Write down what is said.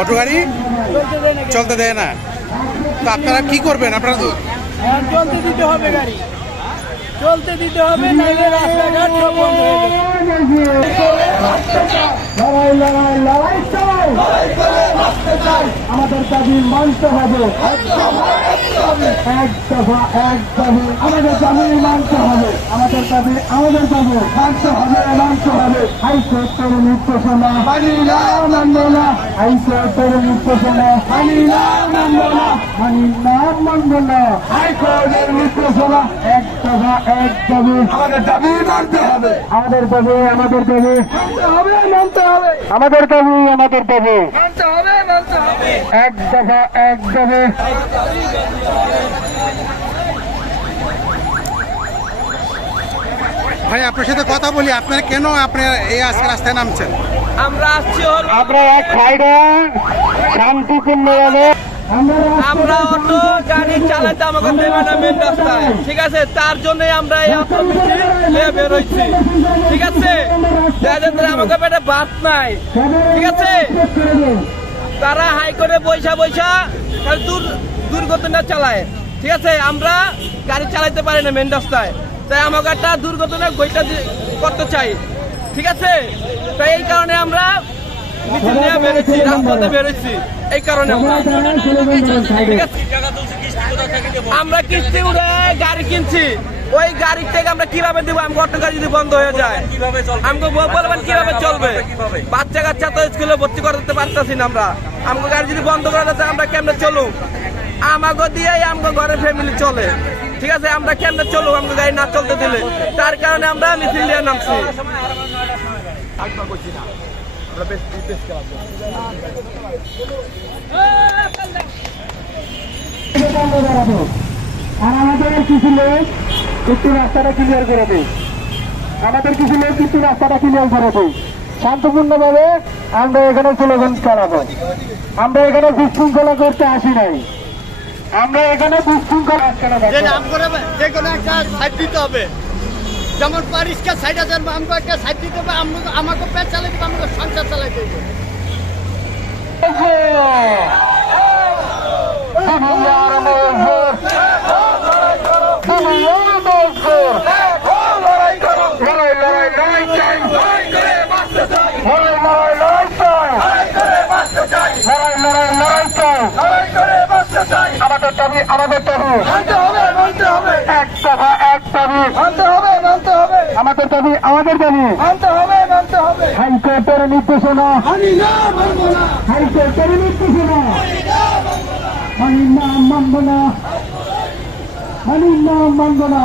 Auto গাড়ি চলতে দেয় না। তো আপনারা কি করবেন? আপনারা হ্যাঁ, চলতে দিতে হবে গাড়ি। চলতে দিতে হবে, নাহলে রাস্তাঘাট সব বন্ধ হয়ে লড়াই লড়াই চাই। আমাদের দাবি মানতে হবে। এক দফা এক দাবি আমাদের দাবি। মানতে হবে আমাদের দাবি আমাদের দাবি। মানতে হবে মানতে হবে হাইকোর্টের নির্দেশনা মানি না মানব না হাইকোর্টের নির্দেশনা মানি না মানব না মানি না মানব না হাইকোর্টের নির্দেশনা এক দফা এক দাবি আমাদের দাবি মানতে হবে। আমাদের দাবি আমাদের দাবি মানতে হবে মানতে হবে আমাদের দাবি আমাদের দাবি মানতে হবে। এক দফা এক দাবি ভাই আপনার সাথে কথা বলি আপনারা কেন আপনার এই আজকে রাস্তায় নামছেন? আমরা আসছি আমরা এক সাইডে শান্তিপূর্ণভাবে আমরা অটো গাড়ি চালাতে আমাকে দেবে না মেন রাস্তায়। ঠিক আছে? তার জন্যই আমরা এই অটো নিয়ে বেরোইছি। ঠিক আছে? আমাকে পেটে ভাত নাই। ঠিক আছে? তারা হাইকোর্টে বৈশা বৈশা দূর দুর্ঘটনা চালায়। ঠিক আছে? আমরা গাড়ি চালাইতে পারি না মেন রাস্তায়। তাই আমাকে একটা দুর্ঘটনা গইটা করতে চাই। ঠিক আছে? তাই এই কারণে আমরা বেরোচ্ছি রাস্তাতে বেরোচ্ছি। এই কারণে আমরা আমরা কিস্তি উঠে গাড়ি কিনছি। ওই গাড়ি থেকে আমরা কীভাবে দিব? আমি অটো গাড়ি যদি বন্ধ হয়ে যায়। আমাকে বলবেন কীভাবে চলবে? বাচ্চা কাচ্চা তো স্কুলে ভর্তি করতে পারতেছি না আমরা। আমাকে গাড়ি যদি বন্ধ করে দিতে আমরা কেমনে চলুক আমাকে দিয়ে আমাকে ঘরের ফ্যামিলি চলে। ঠিক আছে? আমরা কেমনে চলুক আমাকে গাড়ি না চলতে দিলে। তার কারণে আমরা মিছিল নিয়ে নামছি আর আমাদের কিছু লোক একটু রাস্তাটা ক্লিয়ার করে দেয় আমাদের কিছু লোক একটু রাস্তাটা ক্লিয়ার করে দেয় শান্তপূর্ণভাবে আমরা এখানে স্লোগান চালাবো। আমরা এখানে বিশৃঙ্খলা করতে আসি নাই। আমরা এখানে বিশৃঙ্খলা হবে। যেমন পরিষ্কার সাইড আছে আমাকে একটা সাইড দিতে হবে আমাকে আমাকে পেট চালাতে হবে আমাকে সংসার চালাতে হবে। দাবি আমাদের দাবি এক দফা এক দাবি আমাদের দাবি আমাদের দাবি হাইকোর্টের নির্দেশনা। হাইকোর্টের নির্দেশনা। মানি না মানব না। মানি না মানব না।